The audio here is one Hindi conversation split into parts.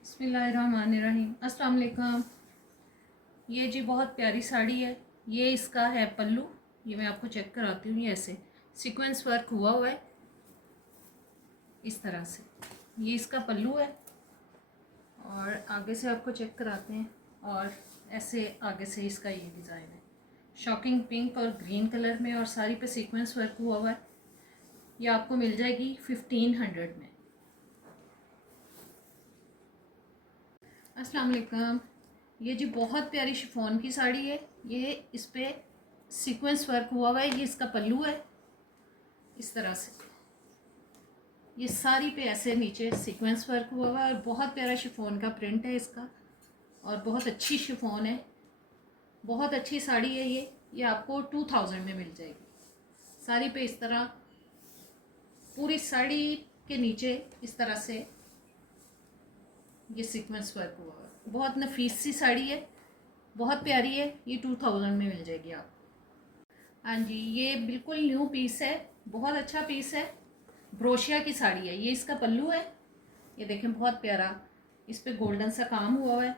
बिस्मिल्लाहिर्रहमानिर्रहीम। अस्सलाम वालेकुम। ये जी बहुत प्यारी साड़ी है। ये इसका है पल्लू। ये मैं आपको चेक कराती हूँ। ये ऐसे सीक्वेंस वर्क हुआ हुआ है इस तरह से। ये इसका पल्लू है और आगे से आपको चेक कराते हैं। और ऐसे आगे से इसका ये डिज़ाइन है, शॉकिंग पिंक और ग्रीन कलर में, और सारी पे सीक्वेंस वर्क हुआ हुआ है। ये आपको मिल जाएगी 1500 में। अस्सलाम वालेकुम। ये जी बहुत प्यारी शिफॉन की साड़ी है। ये इस पे सीक्वेंस वर्क हुआ हुआ है। ये इसका पल्लू है इस तरह से। ये सारी पे ऐसे नीचे सीक्वेंस वर्क हुआ हुआ है और बहुत प्यारा शिफॉन का प्रिंट है इसका, और बहुत अच्छी शिफॉन है। बहुत अच्छी साड़ी है ये आपको 2000 में मिल जाएगी। साड़ी पे इस तरह पूरी साड़ी के नीचे इस तरह से ये सीक्वेंस वर्क हुआ हुआ है। बहुत नफीस सी साड़ी है, बहुत प्यारी है। ये 2000 में मिल जाएगी आपको। हाँ जी, ये बिल्कुल न्यू पीस है, बहुत अच्छा पीस है। ब्रोशिया की साड़ी है। ये इसका पल्लू है। ये देखें बहुत प्यारा, इस पे गोल्डन सा काम हुआ है।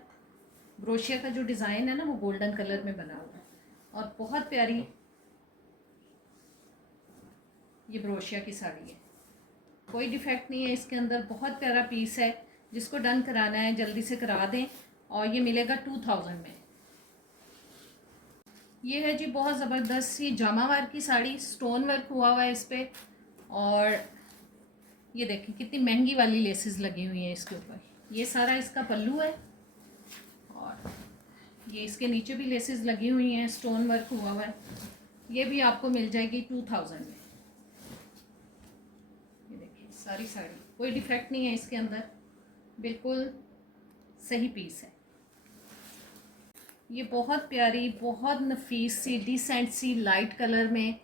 ब्रोशिया का जो डिज़ाइन है ना, वो गोल्डन कलर में बना हुआ है और बहुत प्यारी ये ब्रोशिया की साड़ी है। कोई डिफेक्ट नहीं है इसके अंदर। बहुत प्यारा पीस है। जिसको डन कराना है जल्दी से करा दें, और ये मिलेगा 2000 में। ये है जी बहुत ज़बरदस्त सी जामावार की साड़ी, स्टोन वर्क हुआ हुआ है इस पर। और ये देखें कितनी महंगी वाली लेसेस लगी हुई हैं इसके ऊपर। ये सारा इसका पल्लू है और ये इसके नीचे भी लेसेस लगी हुई हैं, स्टोन वर्क हुआ हुआ है। ये भी आपको मिल जाएगी 2000 में। ये देखिए सारी साड़ी, कोई डिफेक्ट नहीं है इसके अंदर, बिल्कुल सही पीस है। ये बहुत प्यारी, बहुत नफीस सी, डिसेंट सी लाइट कलर में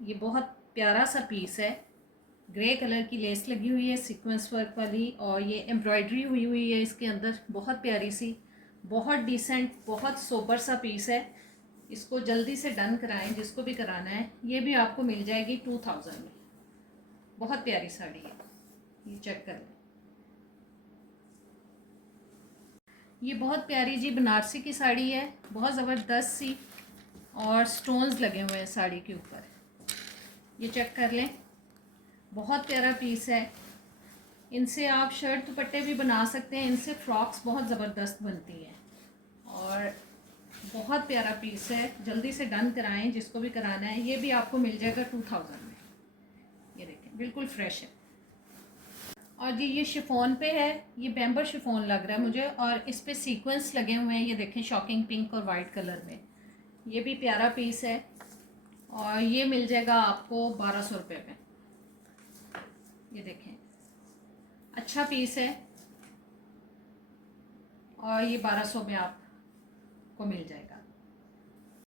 ये बहुत प्यारा सा पीस है। ग्रे कलर की लेस लगी हुई है सीक्वेंस वर्क वाली, और ये एम्ब्रॉयडरी हुई हुई है इसके अंदर, बहुत प्यारी सी, बहुत डिसेंट, बहुत सोबर सा पीस है। इसको जल्दी से डन कराएं जिसको भी कराना है। ये भी आपको मिल जाएगी 2000 में। बहुत प्यारी साड़ी है, ये चेक कर लें। ये बहुत प्यारी जी बनारसी की साड़ी है, बहुत ज़बरदस्त सी, और स्टोन्स लगे हुए हैं साड़ी के ऊपर। ये चेक कर लें, बहुत प्यारा पीस है। इनसे आप शर्ट दुपट्टे भी बना सकते हैं। इनसे फ्रॉक्स बहुत ज़बरदस्त बनती हैं और बहुत प्यारा पीस है। जल्दी से डन कराएं जिसको भी कराना है। ये भी आपको मिल जाएगा 2000 में। ये देखें बिल्कुल फ्रेश है। और जी ये शिफॉन पे है, ये बैम्बर शिफॉन लग रहा है मुझे, और इस पे सीक्वेंस लगे हुए हैं। ये देखें शॉकिंग पिंक और वाइट कलर में। ये भी प्यारा पीस है और ये मिल जाएगा आपको 1200 रुपये में। ये देखें अच्छा पीस है और ये 1200 में आपको मिल जाएगा।